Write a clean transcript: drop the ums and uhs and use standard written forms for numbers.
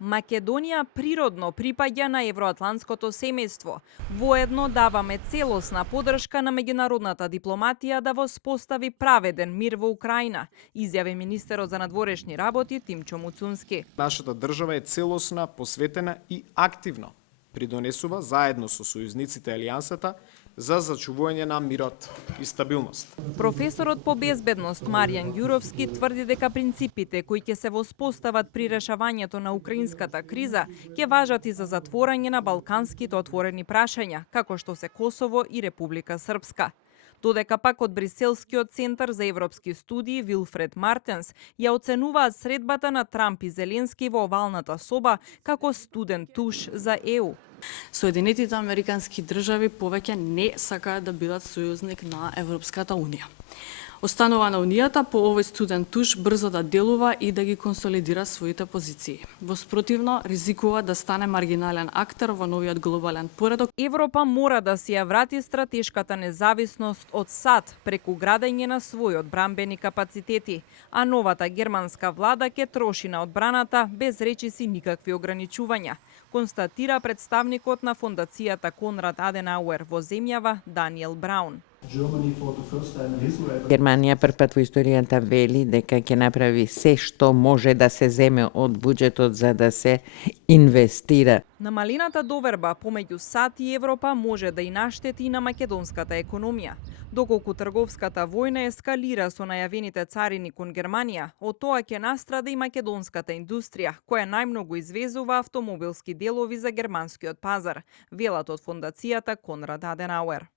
Македонија природно припаѓа на евроатлантското семејство. Воедно даваме целосна подршка на меѓународната дипломатија да воспостави праведен мир во Украина, изјави министерот за надворешни работи Тимчо Муцунски. Нашата држава е целосна, посветена и активно придонесува заедно со сојузниците Алијансата за зачувување на мирот и стабилност. Професорот по безбедност Маријан Ѓуровски тврди дека принципите кои ќе се воспостават при решавањето на украинската криза ќе важат и за затворање на балканските отворени прашања, како што се Косово и Република Српска. Додека пак од Бриселскиот центар за европски студии Вилфред Мартенс ја оценуваат средбата на Трамп и Зеленски во овалната соба како студен туш за ЕУ. Соединетите американски држави повеќе не сакаат да бидат сојузник на Европската унија. Останува на унијата по овој студен туш брзо да делува и да ги консолидира своите позиции. Во спротивно, ризикува да стане маргинален актер во новиот глобален поредок. Европа мора да си ја врати стратешката независност од САД преку градење на своји одбранбени капацитети, а новата германска влада ќе троши на одбраната без речиси никакви ограничувања, констатира представникот на фондацијата Конрад Аденауер во земјава Даниел Браун. Германија првпат во историјата вели дека ќе направи се што може да се земе од буџетот за да се инвестира. Намалената доверба помеѓу САД и Европа може да и наштети на македонската економија. Доколку трговската војна ескалира со најавените царини кон Германија, од тоа ќе настрада и македонската индустрија, која најмногу извезува автомобилски делови за германскиот пазар, велат од фондацијата Конрад Аденауер.